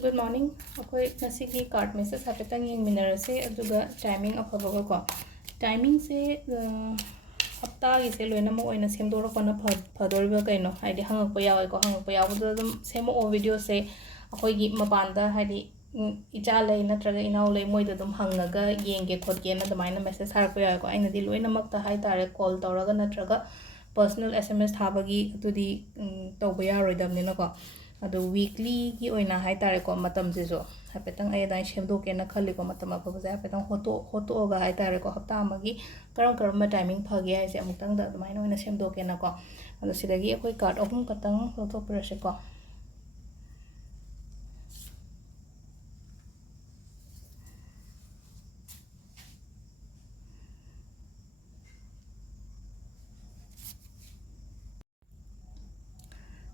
Good morning. Okay, ngasigi card message hapetang yeng minerase aduga timing afabaga ko. Timing se hapta gi se loina mo oina semdoro kona phadoriba kaino haidi hangakpa yawi ko hangakpa yawuda dum semo o video se akoi gi mapanda haidi icha lei natraga inaw lei moida dum hangaga yenge khotge na damaina message harpa yawi ko aina di loina makta hai tare call tawraga natraga personal SMS thabagi atudi tawba yaroidamni na ko adu weekly gi oina hai tare ko matam jiso hapetang ai dai semdo ke na khali ko matam afa ba hapetang hoto ga hai tare ko hapta amagi karam timing phage ai se amutang da mai oina semdo ke na ko adu sidagi akoi card ahum katang loto prase ko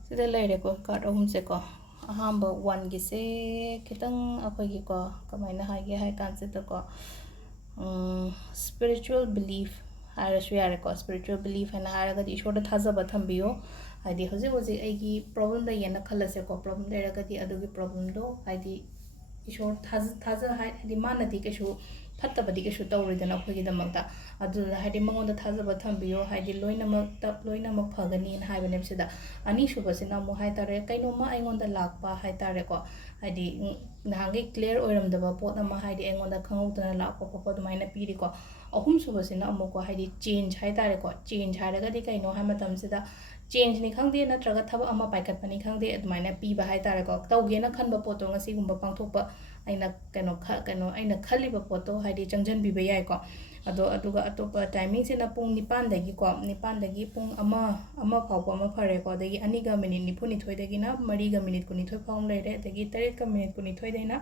sida leire ko card ahum se ko ahamba one gi se kitang akoi gi ko kamaina haige hai concept ko spiritual belief harasu yare ko spiritual belief and haraga di ishwar thajaba thambiyo haidi hoji aigi problem da yena khalase ko problem da raga di adugi problem do haidi ishwar thaja haidi manati keshu fattabadi keshu tawridana khogi damakta adu haidi mangonda thajaba thambiyo haidi loina mak phagani na haibane sida ani shubasina mo hai tare kaino ma aingonda lakpa hai tare ko haidi nahangi clear oiramdaba pot ama haidi aingonda khangudana lakpa popo dumaina piri ko ahum subasina amoko haidi change hai tare ko change haraga di kaino hai matam sida change ni khangde natraga thaba ama paikat pani khangde adumaina piba hai tare ko tawge na khanba poto ngasi gumba pangthokpa aina kaino aina khaliba poto haidi changjan biba yai ko aduga atopa timing sina pung 9 dagi ko 9 dagi pung ama phawpa ama phare ko dagi aniga minute nipuni thoi dagi na mariga minute kuni thoi phawm leire dagi 3 ka minute kuni thoi deina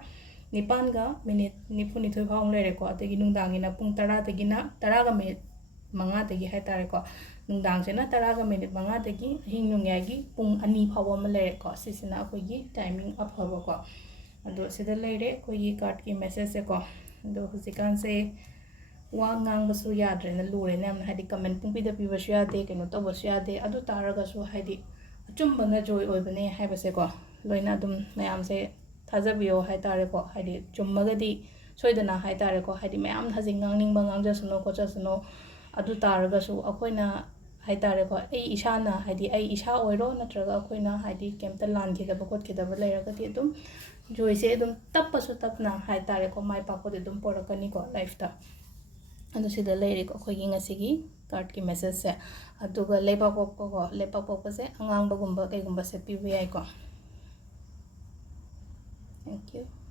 9 ga minute nipuni thoi phawm leire ko dagi nungdangina pung 10 dagi na 10 ga minute 5 dagi hai tare ko nungdang sena 10 ga minute 5 dagi hing nungyagi pung 2 phawm ma leire ko sisina akogi timing aphaba ko ado sida leire akogi card ki message se ko ado husikan se wa ngang yadre na lure na haidi comment pung pida pibasu yade kaino tabasu yade adu taraga su haidi achumba na joy oibane haibase ko loina dum mayam se thajabiyo hai tare ko haidi chummagadi soidana hai tare ko haidi mayam thajing ngangningba ngangjasuno ko chasuno adu taraga su akoina hai tare ko ei isana haidi ei isa oiro natraga akoina haidi kemta lankhidaba khotkidaba leiragadi dum joy se dum tappasu tapna hai tare ko mai pakode dum porakani ko life ta adu sida leire ko khogi ngasigi card ki message se aduga lepa pokpa se angangba gumba kai gumba se pibu yai ko thank you